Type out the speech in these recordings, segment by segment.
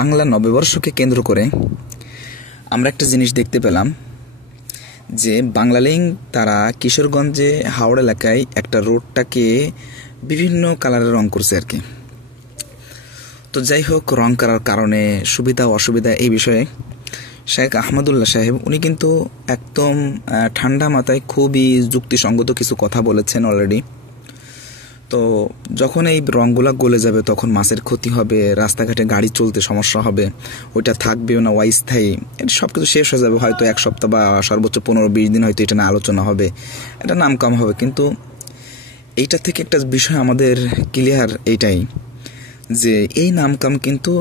বাংলা নববর্ষকে কেন্দ্র করে আমরা একটা জিনিস দেখতে পেলাম যে বাংলালিংক তারা কিশোরগঞ্জে হাওড়া এলাকায় একটা রোডটাকে বিভিন্ন কালারের রং করছে আর কি। তো যাই হোক, রং করার কারণে সুবিধা অসুবিধা এই বিষয়ে শেখ আহমদুল্লাহ সাহেব উনি কিন্তু একদম ঠান্ডা মাথায় খুবই যুক্তিসঙ্গত কিছু কথা বলেছেন অলরেডি। তো যখন এই রঙগুলা গলে যাবে তখন মাছের ক্ষতি হবে, রাস্তাঘাটে গাড়ি চলতে সমস্যা হবে, ওইটা থাকবেও না, অস্থায়ী, এটা সব কিছু শেষ হয়ে যাবে। হয়তো এক সপ্তাহ বা সর্বোচ্চ 15-20 দিন হয়তো এটা না আলোচনা হবে, এটা নাম কাম হবে। কিন্তু এইটা থেকে একটা বিষয় আমাদের ক্লিয়ার এইটাই যে এই নাম কাম কিন্তু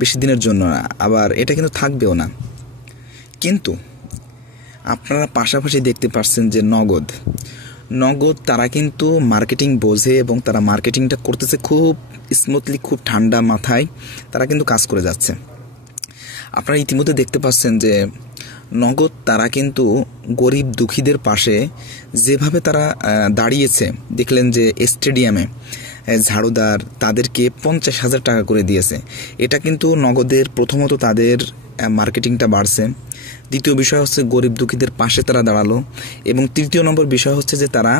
বেশি দিনের জন্য না, আবার এটা কিন্তু থাকবেও না। কিন্তু আপনারা পাশাপাশি দেখতে পাচ্ছেন যে নগদ তারা কিন্তু মার্কেটিং বোঝে এবং তারা মার্কেটিংটা করতেছে খুব স্মুথলি, খুব ঠান্ডা মাথায় তারা কিন্তু কাজ করে যাচ্ছে। আপনারা ইতিমধ্যে দেখতে পাচ্ছেন যে নগদ তারা কিন্তু গরিব দুঃখীদের পাশে যেভাবে তারা দাঁড়িয়েছে, দেখলেন যে স্টেডিয়ামে ঝাড়ুদার তাদেরকে 50,000 টাকা করে দিয়েছে। এটা কিন্তু নগদের প্রথমত তাদের মার্কেটিংটা বাড়ছে, দ্বিতীয় বিষয় হচ্ছে গরিব দুঃখীদের পাশে তারা দাঁড়ালো, এবং তৃতীয় নম্বর বিষয় হচ্ছে যে তারা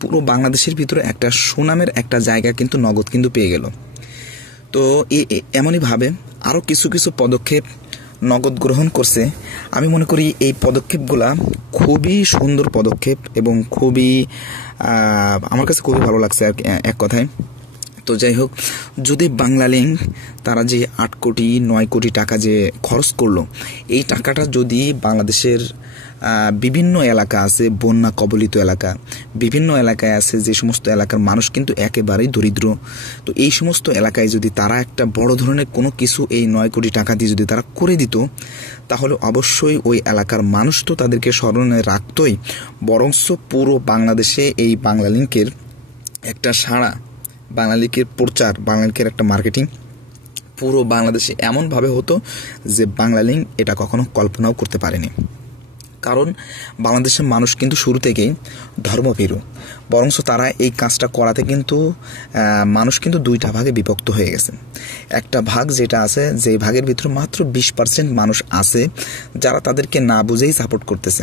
পুরো বাংলাদেশের ভিতরে একটা সুনামের একটা জায়গা কিন্তু নগদ কিন্তু পেয়ে গেল। তো এমনইভাবে আরও কিছু কিছু পদক্ষেপ নগদ গ্রহণ করছে। আমি মনে করি এই পদক্ষেপগুলা খুবই সুন্দর পদক্ষেপ এবং খুবই আমার কাছে খুবই ভালো লাগছে আর এক কথায়। তো যাই হোক, যদি বাংলালিংক তারা যে 8 কোটি 9 কোটি টাকা যে খরচ করলো, এই টাকাটা যদি বাংলাদেশের বিভিন্ন এলাকা আছে, বন্যা কবলিত এলাকা, বিভিন্ন এলাকায় আছে যে সমস্ত এলাকার মানুষ কিন্তু একেবারেই দরিদ্র, তো এই সমস্ত এলাকায় যদি তারা একটা বড় ধরনের কোনো কিছু এই 9 কোটি টাকা দিয়ে যদি তারা করে দিত, তাহলে অবশ্যই ওই এলাকার মানুষ তো তাদেরকে স্মরণে রাখতই, বরঞ্চ পুরো বাংলাদেশে এই বাংলালিংকের একটা সাড়া, বাংলালিংকের প্রচার, বাংলালিংকের একটা মার্কেটিং পুরো বাংলাদেশে এমনভাবে হতো যে বাংলালিংক এটা কখনো কল্পনাও করতে পারেনি। কারণ বাংলাদেশের মানুষ কিন্তু শুরু থেকেই ধর্মভীরু, বরঞ্চ তারা এই কাজটা করাতে কিন্তু মানুষ কিন্তু 2টা ভাগে বিভক্ত হয়ে গেছে। একটা ভাগ যেটা আছে, যে ভাগের ভিতরে মাত্র 20% মানুষ আছে যারা তাদেরকে না বুঝেই সাপোর্ট করতেছে,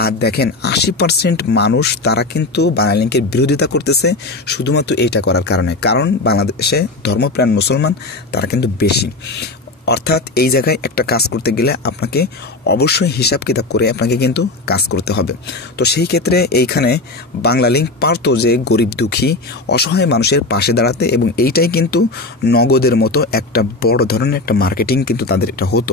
আর দেখেন 80% মানুষ তারা কিন্তু বাংলালিংকের বিরোধিতা করতেছে শুধুমাত্র এইটা করার কারণে। কারণ বাংলাদেশে ধর্মপ্রাণ মুসলমান তারা কিন্তু বেশি। অর্থাৎ এই জায়গায় একটা কাজ করতে গেলে আপনাকে অবশ্যই হিসাব কিতাব করে আপনাকে কিন্তু কাজ করতে হবে। তো সেই ক্ষেত্রে এইখানে বাংলালিংক পারতো যে গরিব দুঃখী অসহায় মানুষের পাশে দাঁড়াতে, এবং এইটাই কিন্তু নগদের মতো একটা বড় ধরনের একটা মার্কেটিং কিন্তু তাদের এটা হতো।